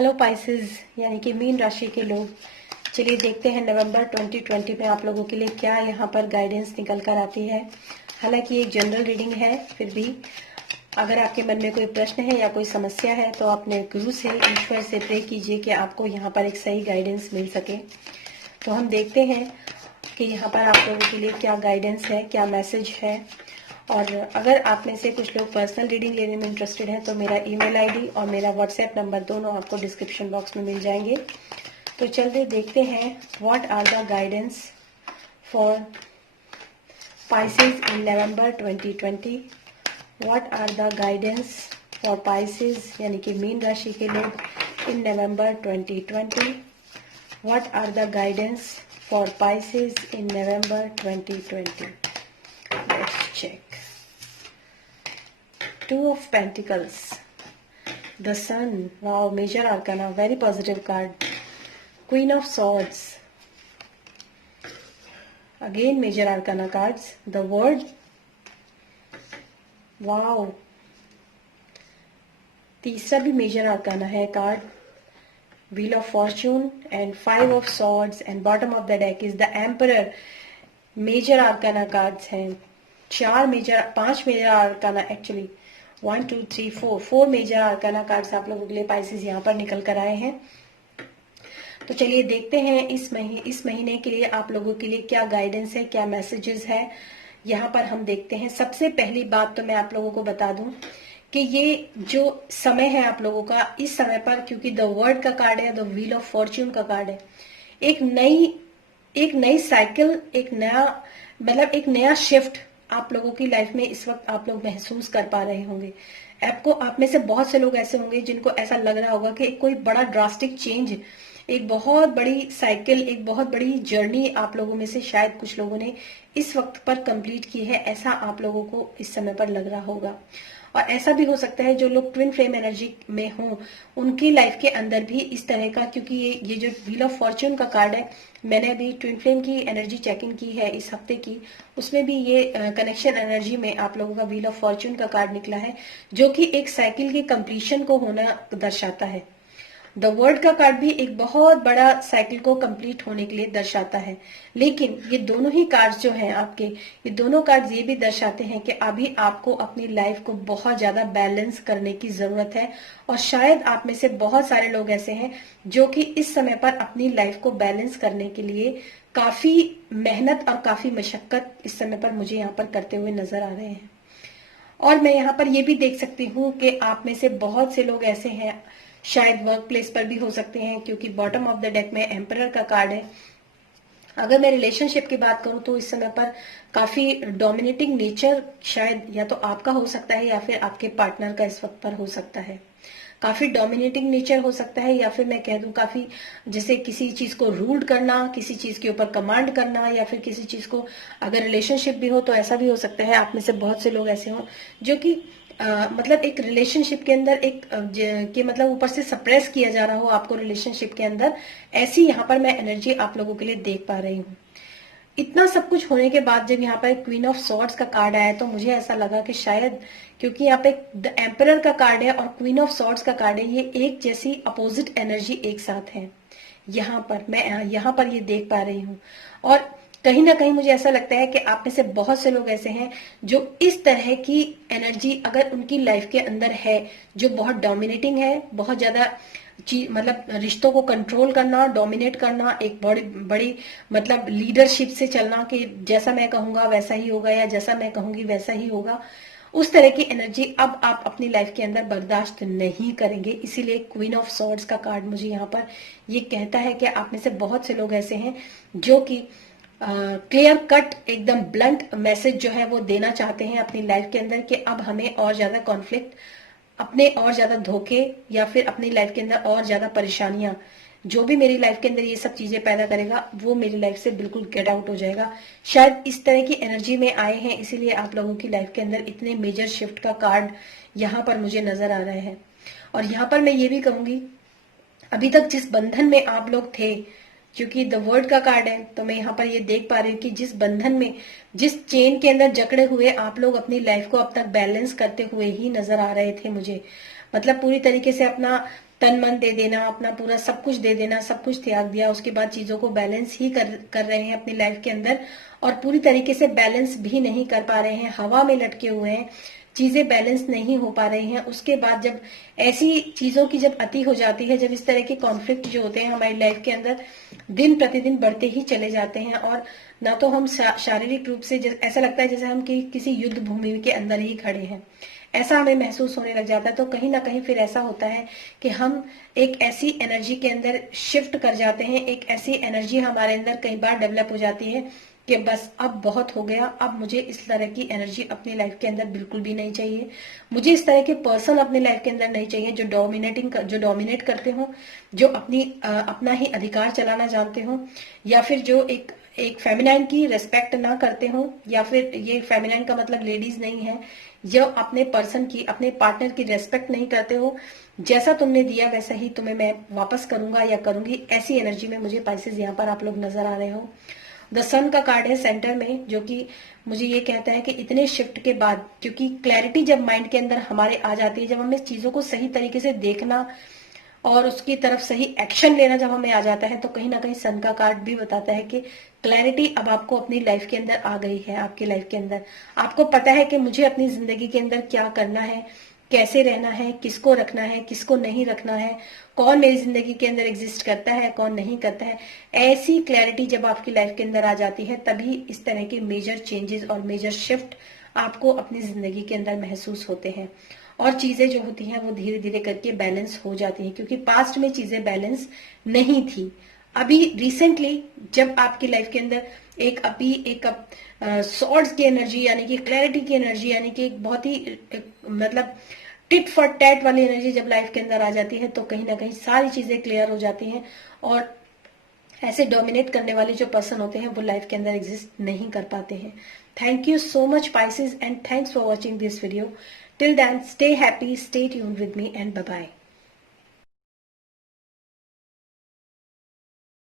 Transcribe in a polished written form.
Hello Pisces यानी कि मीन राशि के लोग, चलिए देखते हैं नवंबर 2020 में आप लोगों के लिए क्या यहाँ पर गाइडेंस निकल कर आती है। हालांकि ये एक जनरल रीडिंग है, फिर भी अगर आपके मन में कोई प्रश्न है या कोई समस्या है तो अपने गुरु से, ईश्वर से प्रे कीजिए कि आपको यहाँ पर एक सही गाइडेंस मिल सके। तो हम देखते हैं कि यहाँ पर आप लोगों के लिए क्या गाइडेंस है, क्या मैसेज है। और अगर आप में से कुछ लोग पर्सनल रीडिंग लेने में इंटरेस्टेड हैं तो मेरा ईमेल आईडी और मेरा व्हाट्सएप नंबर दोनों आपको डिस्क्रिप्शन बॉक्स में मिल जाएंगे। तो चलते देखते हैं what are the guidance for Pisces in November 2020। What are the guidance for Pisces यानी कि मीन राशि के लोग in November 2020। What are the guidance for Pisces in November 2020। Let's check. Two of Pentacles, the Sun, wow, major arcana, very positive card. Queen of Swords, again major arcana cards. The World, wow, तीसरा भी major arcana है card. Wheel of Fortune and Five of Swords and bottom of the deck is the Emperor. Major arcana cards हैं, पांच major arcana, actually 1 2 3 4 major arcana cards आप लोगों के लिए Pisces यहाँ पर निकल कर आए हैं। तो चलिए देखते हैं इस महीने के लिए आप लोगों के लिए क्या गाइडेंस है, क्या मैसेजेस है। यहाँ पर हम देखते हैं। सबसे पहली बात तो मैं आप लोगों को बता दूं कि ये जो समय है आप लोगों का, इस समय पर क्योंकि द वर्ल्ड का कार्ड है, द व्हील ऑफ फॉर्च्यून का कार्ड है, एक नई साइकिल, एक नया शिफ्ट आप लोगों की लाइफ में इस वक्त आप लोग महसूस कर पा रहे होंगे। आपको, आप में से बहुत से लोग ऐसे होंगे जिनको ऐसा लग रहा होगा कि कोई बड़ा ड्रास्टिक चेंज, एक बहुत बड़ी साइकिल, एक बहुत बड़ी जर्नी आप लोगों में से शायद कुछ लोगों ने इस वक्त पर कंप्लीट की है, ऐसा आप लोगों को इस समय पर लग रहा होगा। और ऐसा भी हो सकता है जो लोग ट्विन फ्लेम एनर्जी में हों उनकी लाइफ के अंदर भी इस तरह का, क्योंकि ये जो व्हील ऑफ फॉर्च्यून का कार्ड है, मैंने अभी ट्विन फ्लेम की एनर्जी चेकिंग की है इस हफ्ते की, उसमें भी ये कनेक्शन एनर्जी में आप लोगों का व्हील ऑफ फॉर्च्यून का कार्ड निकला है, जो कि एक साइकिल के कंप्लीशन को होना दर्शाता है। द वर्ल्ड का कार्ड भी एक बहुत बड़ा साइकिल को कंप्लीट होने के लिए दर्शाता है। लेकिन ये दोनों ही कार्ड्स जो हैं आपके, ये दोनों कार्ड्स ये भी दर्शाते हैं कि अभी आपको अपनी लाइफ को बहुत ज्यादा बैलेंस करने की जरूरत है। और शायद आप में से बहुत सारे लोग ऐसे हैं जो कि इस समय पर अपनी लाइफ को बैलेंस करने के लिए काफी मेहनत और काफी मशक्कत इस समय पर मुझे यहाँ पर करते हुए नजर आ रहे हैं। और मैं यहाँ पर ये भी देख सकती हूँ कि आप में से बहुत से लोग ऐसे हैं, शायद वर्क प्लेस पर भी हो सकते हैं, क्योंकि बॉटम ऑफ द डेक में एम्परर का कार्ड है। अगर मैं रिलेशनशिप की बात करूं तो इस समय पर काफी डोमिनेटिंग नेचर शायद या तो आपका हो सकता है या फिर आपके पार्टनर का इस वक्त पर हो सकता है। काफी डोमिनेटिंग नेचर हो सकता है, या फिर मैं कह दूं काफी जैसे किसी चीज को रूल करना, किसी चीज के ऊपर कमांड करना, या फिर किसी चीज को, अगर रिलेशनशिप भी हो तो ऐसा भी हो सकता है आप में से बहुत से लोग ऐसे हों जो कि मतलब एक रिलेशनशिप के अंदर कि मतलब ऊपर से सप्रेस किया जा रहा हो आपको रिलेशनशिप के अंदर, ऐसी यहाँ पर मैं एनर्जी आप लोगों के लिए देख पा रही हूँ। इतना सब कुछ होने के बाद जब यहाँ पर क्वीन ऑफ सॉर्ड्स का कार्ड आया तो मुझे ऐसा लगा कि शायद, क्योंकि यहाँ पे द एम्परर का कार्ड है और क्वीन ऑफ सॉर्ड्स का कार्ड है, ये एक जैसी अपोजिट एनर्जी एक साथ है। मैं यहाँ पर ये देख पा रही हूँ। और कहीं ना कहीं मुझे ऐसा लगता है कि आप में से बहुत से लोग ऐसे हैं जो इस तरह की एनर्जी अगर उनकी लाइफ के अंदर है, जो बहुत डोमिनेटिंग है, बहुत ज्यादा मतलब रिश्तों को कंट्रोल करना, डोमिनेट करना, एक बड़ी बड़ी मतलब लीडरशिप से चलना कि जैसा मैं कहूंगा वैसा ही होगा या जैसा मैं कहूंगी वैसा ही होगा, उस तरह की एनर्जी अब आप अपनी लाइफ के अंदर बर्दाश्त नहीं करेंगे। इसीलिए क्वीन ऑफ सॉर्ड्स का कार्ड मुझे यहाँ पर ये कहता है कि आप में से बहुत से लोग ऐसे हैं जो कि क्लियर कट एकदम ब्लंट मैसेज जो है वो देना चाहते हैं अपनी लाइफ के अंदर कि अब हमें और ज्यादा कॉन्फ्लिक्ट, अपने और ज्यादा धोखे, या फिर अपनी लाइफ के अंदर और ज्यादा परेशानियां, जो भी मेरी लाइफ के अंदर ये सब चीजें पैदा करेगा वो मेरी लाइफ से बिल्कुल गेट आउट हो जाएगा। शायद इस तरह की एनर्जी में आए हैं, इसीलिए आप लोगों की लाइफ के अंदर इतने मेजर शिफ्ट का कार्ड यहाँ पर मुझे नजर आ रहे हैं। और यहाँ पर मैं ये भी कहूंगी, अभी तक जिस बंधन में आप लोग थे, क्योंकि द वर्ल्ड का कार्ड है तो मैं यहाँ पर ये देख पा रही हूँ कि जिस बंधन में, जिस चेन के अंदर जकड़े हुए आप लोग अपनी लाइफ को अब तक बैलेंस करते हुए ही नजर आ रहे थे मुझे, मतलब पूरी तरीके से अपना तन मन दे देना, अपना पूरा सब कुछ दे देना, सब कुछ त्याग दिया, उसके बाद चीजों को बैलेंस ही कर रहे हैं अपनी लाइफ के अंदर, और पूरी तरीके से बैलेंस भी नहीं कर पा रहे हैं, हवा में लटके हुए हैं, चीजें बैलेंस नहीं हो पा रही हैं। उसके बाद जब ऐसी चीजों की जब अति हो जाती है, जब इस तरह के कॉन्फ्लिक्ट जो होते हैं हमारी लाइफ के अंदर दिन प्रतिदिन बढ़ते ही चले जाते हैं, और ना तो हम शारीरिक रूप से ऐसा लगता है जैसे हम किसी युद्ध भूमि के अंदर ही खड़े हैं, ऐसा हमें महसूस होने लग जाता है। तो कहीं ना कहीं फिर ऐसा होता है कि हम एक ऐसी एनर्जी के अंदर शिफ्ट कर जाते हैं, एक ऐसी एनर्जी हमारे अंदर कई बार डेवलप हो जाती है कि बस अब बहुत हो गया, अब मुझे इस तरह की एनर्जी अपनी लाइफ के अंदर बिल्कुल भी नहीं चाहिए, मुझे इस तरह के पर्सन अपनी लाइफ के अंदर नहीं चाहिए जो डोमिनेट करते हो, जो अपना ही अधिकार चलाना जानते हो, या फिर जो एक फेमिनाइन की रेस्पेक्ट ना करते हो, या फिर ये फेमिनाइन का मतलब लेडीज नहीं है, जो अपने पर्सन की, अपने पार्टनर की रेस्पेक्ट नहीं करते हो। जैसा तुमने दिया वैसा ही तुम्हें मैं वापस करूंगा या करूंगी, ऐसी एनर्जी में मुझे पाइसेस यहाँ पर आप लोग नजर आ रहे हो। द सन का कार्ड है सेंटर में, जो कि मुझे ये कहता है कि इतने शिफ्ट के बाद, क्योंकि क्लैरिटी जब माइंड के अंदर हमारे आ जाती है, जब हमें चीजों को सही तरीके से देखना और उसकी तरफ सही एक्शन लेना जब हमें आ जाता है, तो कहीं ना कहीं सन का कार्ड भी बताता है कि क्लैरिटी अब आपको अपनी लाइफ के अंदर आ गई है। आपकी लाइफ के अंदर आपको पता है कि मुझे अपनी जिंदगी के अंदर क्या करना है, कैसे रहना है, किसको रखना है, किसको नहीं रखना है, कौन मेरी जिंदगी के अंदर एग्जिस्ट करता है, कौन नहीं करता है। ऐसी क्लैरिटी जब आपकी लाइफ के अंदर आ जाती है, तभी इस तरह के मेजर चेंजेस और मेजर शिफ्ट आपको अपनी जिंदगी के अंदर महसूस होते हैं, और चीजें जो होती हैं वो धीरे धीरे करके बैलेंस हो जाती हैं, क्योंकि पास्ट में चीजें बैलेंस नहीं थी। अभी रिसेंटली जब आपकी लाइफ के अंदर एक सॉर्ड्स की एनर्जी, यानी कि क्लैरिटी की एनर्जी, यानी कि एक बहुत ही मतलब टिट फॉर टैट वाली एनर्जी जब लाइफ के अंदर आ जाती है, तो कहीं ना कहीं सारी चीजें क्लियर हो जाती हैं, और ऐसे डोमिनेट करने वाले जो पर्सन होते हैं वो लाइफ के अंदर एग्जिस्ट नहीं कर पाते हैं। Thank you so much Pisces, and thanks for watching this video. Till then, stay happy, stay tuned with me, and bye bye.